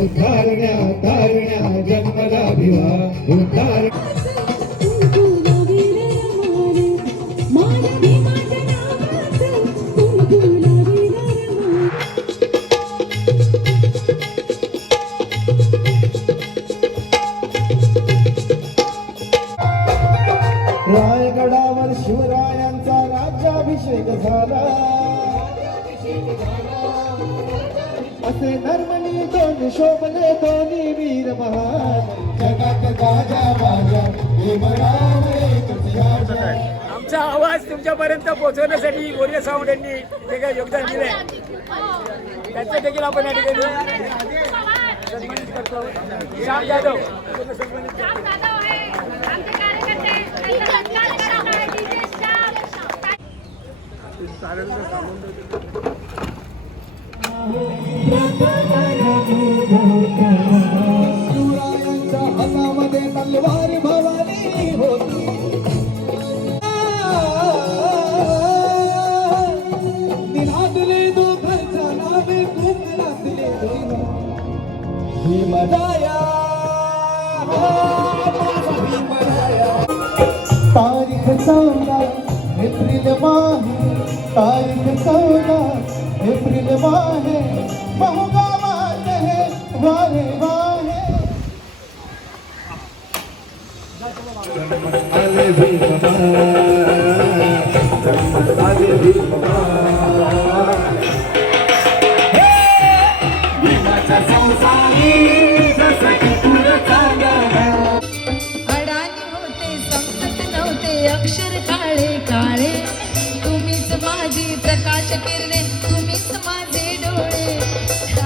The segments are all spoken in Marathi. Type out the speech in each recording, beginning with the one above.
उद्धारण्या तारण्या जन्मला भिवा उद्धार रायगडावर शिवरायांचा राज्याभिषेक झाला असे नर्मनी दोन शोभले दोन्ही वीर महान जगात गाजा बाजा भीमराव आमचा आवाज तुमच्यापर्यंत पोहोचवण्यासाठी गोरिया सावंत यांनी जे काही योगदान दिले त्यांचं देखील आपण या ठिकाणी सन्मानित करतो. श्याम जाधव शिवरायांच्या हातामध्ये तलवार भवानी होती निनादले दोघांच्या नावे खूप नाचले भीमराया तारीख 14 एप्रिल माहे तारीख 14 एप्रिल माहे बहुगावात है वारे वाहे आले भीमा आले भीमा भीमाचा संसारी जसा की पुरचा अडाणी होते समजत नव्हते अक्षर काळे काळे तुम्हीच माझी प्रकाश किरणे तुम्हीच माझे डोळे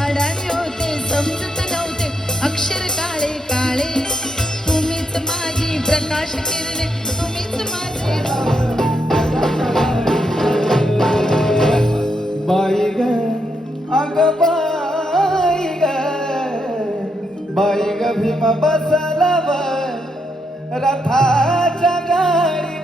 अडाणी होते समजत नव्हते अक्षर काळे काळे तुम्हीच माझी प्रकाश किरणे तुम्हीच माझे बाई ग अग बाई ग भीमा बसला रथाच्या गाडी